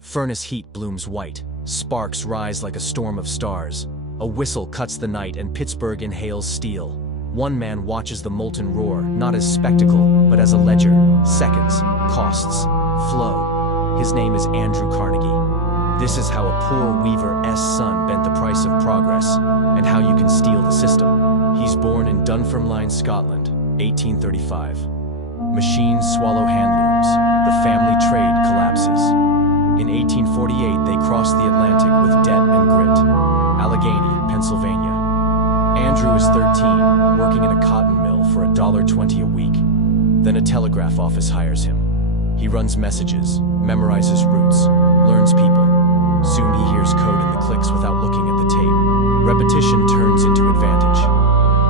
Furnace heat blooms white. Sparks rise like a storm of stars. A whistle cuts the night and Pittsburgh inhales steel. One man watches the molten roar, not as spectacle, but as a ledger. Seconds, costs, flow. His name is Andrew Carnegie. This is how a poor weaver's son bent the price of progress, and how you can steal the system. He's born in Dunfermline, Scotland, 1835. Machines swallow handlooms. The family trade collapses. In 1848, they cross the Atlantic with debt and grit. Allegheny, Pennsylvania. Andrew is 13, working in a cotton mill for $1.20 a week. Then a telegraph office hires him. He runs messages, memorizes routes, learns people. Soon he hears code in the clicks without looking at the tape. Repetition turns into advantage.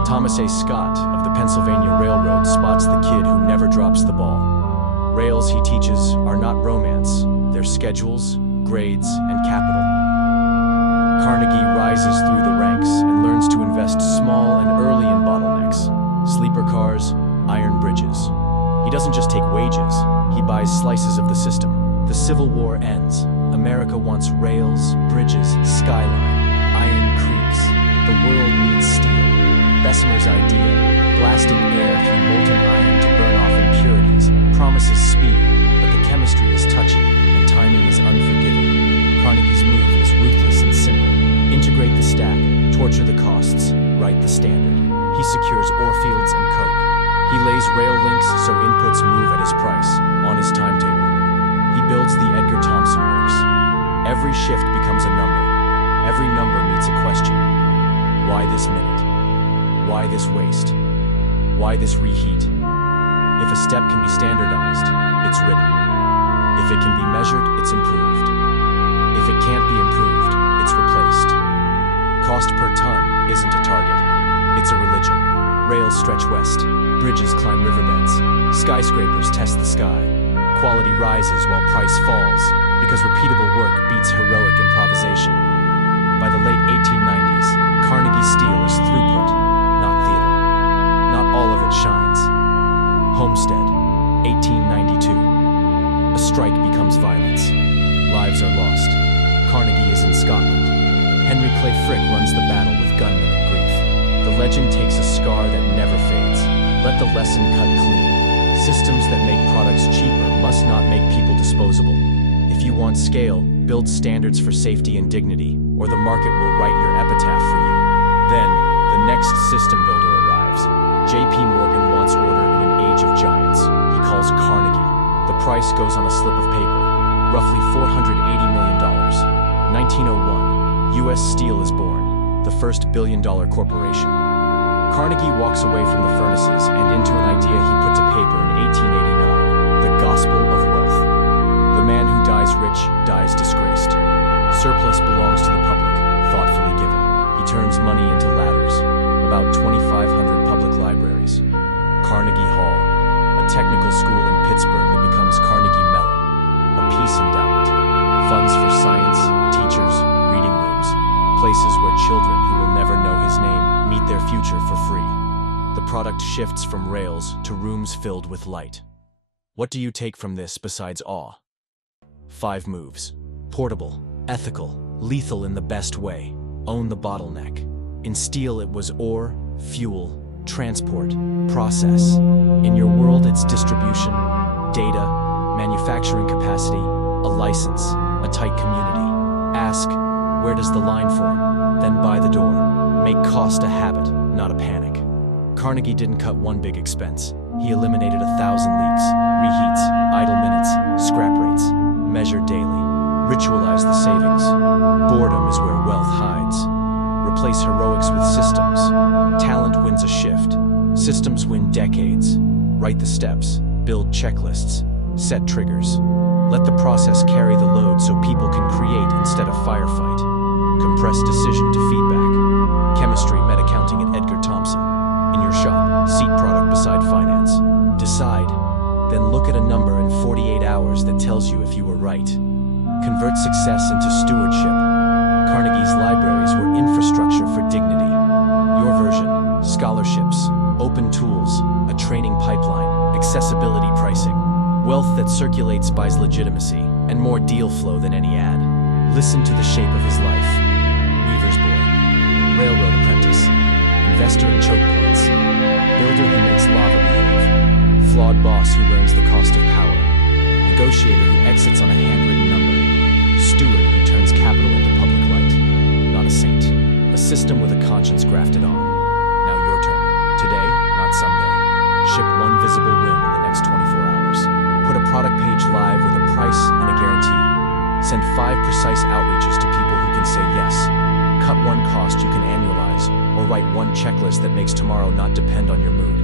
Thomas A. Scott of the Pennsylvania Railroad spots the kid who never drops the ball. Rails, he teaches, are not romance. They're schedules, grades, and capital. Carnegie rises through the ranks and learns to invest small and early in bottlenecks. Sleeper cars, iron bridges. He doesn't just take wages, he buys slices of the system. The Civil War ends. America wants rails, bridges, skyline, iron creeks. The world needs steel. Bessemer's idea, blasting air through molten iron to burn off impurities, promises speed, but the chemistry is touchy and timing is unforgiving. Carnegie's move is ruthless and simple. Integrate the stack, torture the costs, write the standard. He secures ore fields and coke. He lays rail links so inputs move at his price, on his timetable. He builds the Edgar Thomson works. Every shift becomes a number. Every number meets a question. Why this minute? Why this waste? Why this reheat? If a step can be standardized, it's written. If it can be measured, it's improved. If it can't be improved, it's replaced. Cost per ton isn't a target. It's a religion. Rails stretch west. Bridges climb riverbeds. Skyscrapers test the sky. Quality rises while price falls, because repeatable work beats heroic improvisation. By the late 1890s, Carnegie steel is throughput, not theater. Not all of it shines. Homestead, 1892. A strike becomes violence. Lives are lost. Carnegie is in Scotland. Henry Clay Frick runs the battle with gunmen and grief. The legend takes a scar that never fades. Let the lesson cut clean. Systems that make products cheaper must not make people disposable. If you want scale, build standards for safety and dignity, or the market will write your epitaph for you. Then, the next system builder arrives. J.P. Morgan wants order in an age of giants. He calls Carnegie. The price goes on a slip of paper, roughly $480 million. 1901, U.S. Steel is born, the first billion-dollar corporation. Carnegie walks away from the furnaces and into an idea he put to paper in 1889, the gospel of wealth. The man who dies rich dies disgraced. Surplus belongs to the public, thoughtfully given. He turns money into ladders, about 2,500 public libraries. Carnegie Hall, a technical school in Pittsburgh that becomes Carnegie Mellon, a peace endowment, funds for science, teachers, reading rooms, places where children who will never know his name meet their future for free. The product shifts from rails to rooms filled with light. What do you take from this besides awe? 5 moves. Portable, ethical, lethal in the best way. Own the bottleneck. In steel it was ore, fuel, transport, process. In your world it's distribution, data, manufacturing capacity, a license, a tight community. Ask, where does the line form? Then buy the door. Make cost a habit, not a panic. Carnegie didn't cut one big expense. He eliminated 1,000 leaks, reheats, idle minutes, scrap rates. Measure daily. Ritualize the savings. Boredom is where wealth hides. Replace heroics with systems. Talent wins a shift. Systems win decades. Write the steps. Build checklists. Set triggers. Let the process carry the load so people can create instead of firefight. Compress decision to feedback. Chemistry met accounting at Edgar Thomson. In your shop, seat product beside finance. Decide. Then look at a number in 48 hours that tells you if you were right. Convert success into stewardship. Carnegie's libraries were infrastructure for dignity. Your version, scholarships, open tools, a training pipeline, accessibility pricing. Wealth that circulates buys legitimacy, and more deal flow than any ad. Listen to the shape of his life. Weaver's boy, railroad apprentice, investor in choke points, builder who makes lava behave, flawed boss who learns the cost of power, negotiator who exits on a handwritten number, steward who turns capital into public light. Not a saint, a system with a conscience grafted on. Now your turn. Today, not someday. Ship one visible win in the next 24 hours. Put a product page live with a price and a guarantee. Send 5 precise outreaches to people who can say yes. Cut one cost you can annualize, or write one checklist that makes tomorrow not depend on your mood.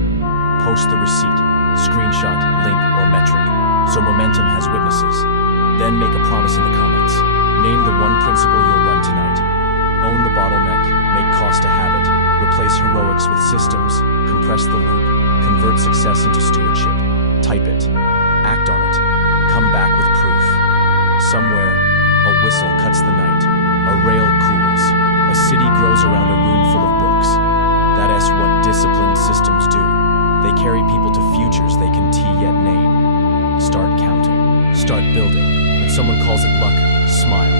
Post the receipt, screenshot, link, or metric, so momentum has witnesses. Then make a promise in the comments. Name the one principle you'll run tonight. Own the bottleneck, make cost a habit, replace heroics with systems, compress the loop, convert success into stewardship. Type it, act on it, come back with proof. Somewhere, a whistle cuts the night, a rail cools, a city grows around a room full of books. That's what disciplined systems do. They carry people to futures they can yet name. Start counting, start building. When someone calls it luck, smile.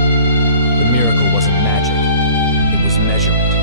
The miracle wasn't magic, it was measurement.